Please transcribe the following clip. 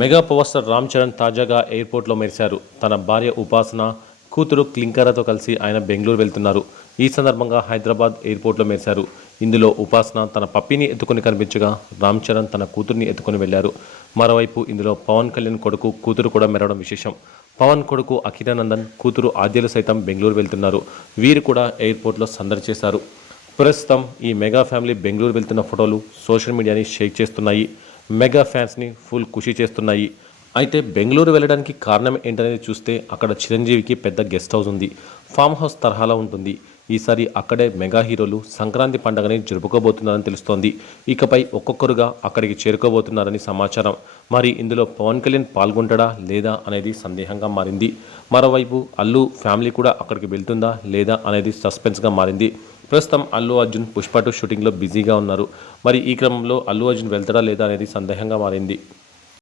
Mega power star Ram Charan తాజాగా ఎయిర్పోర్ట్లో మెరిశారు. తన భార్య ఉపాసన, కూతురు క్లింకరతో కలిసి ఆయన బెంగళూరు వెళ్తున్నారు. ఈ సందర్భంగా హైదరాబాద్ ఎయిర్పోర్ట్లో మెరిశారు. ఇందులో ఉపాసన తన పప్పిని ఎత్తుకొని కనిపించగా, రామ్ చరణ్ తన కూతుర్ని ఎత్తుకొని వెళ్లారు. మరోవైపు ఇందులో పవన్ కళ్యాణ్ కొడుకు, కూతురు కూడా మెరవడం విశేషం. పవన్ కొడుకు అఖిరానందన్, కూతురు ఆద్యలు సైతం బెంగళూరు వెళ్తున్నారు. వీరు కూడా ఎయిర్పోర్ట్లో సందడి చేశారు. ప్రస్తుతం ఈ మెగా ఫ్యామిలీ బెంగళూరు వెళ్తున్న ఫోటోలు సోషల్ మీడియాని షేక్ చేస్తున్నాయి. మెగా ఫ్యాన్స్ని ఫుల్ ఖుషి చేస్తున్నాయి. అయితే బెంగళూరు వెళ్ళడానికి కారణం ఏంటనేది చూస్తే అక్కడ చిరంజీవికి పెద్ద గెస్ట్ హౌస్ ఉంది. ఫామ్ హౌస్ తరహాలో ఉంటుంది. ఈసారి అక్కడే మెగా హీరోలు సంక్రాంతి పండుగని జరుపుకోబోతున్నారని తెలుస్తోంది. ఇకపై ఒక్కొక్కరుగా అక్కడికి చేరుకోబోతున్నారని సమాచారం. మరి ఇందులో పవన్ కళ్యాణ్ పాల్గొంటాడా లేదా అనేది సందేహంగా మారింది. మరోవైపు అల్లు ఫ్యామిలీ కూడా అక్కడికి వెళ్తుందా లేదా అనేది సస్పెన్స్గా మారింది. ప్రస్తుతం అల్లు అర్జున్ పుష్ప 2 షూటింగ్లో బిజీగా ఉన్నారు. మరి ఈ క్రమంలో అల్లు అర్జున్ వెళ్తాడా లేదా అనేది సందేహంగా మారింది.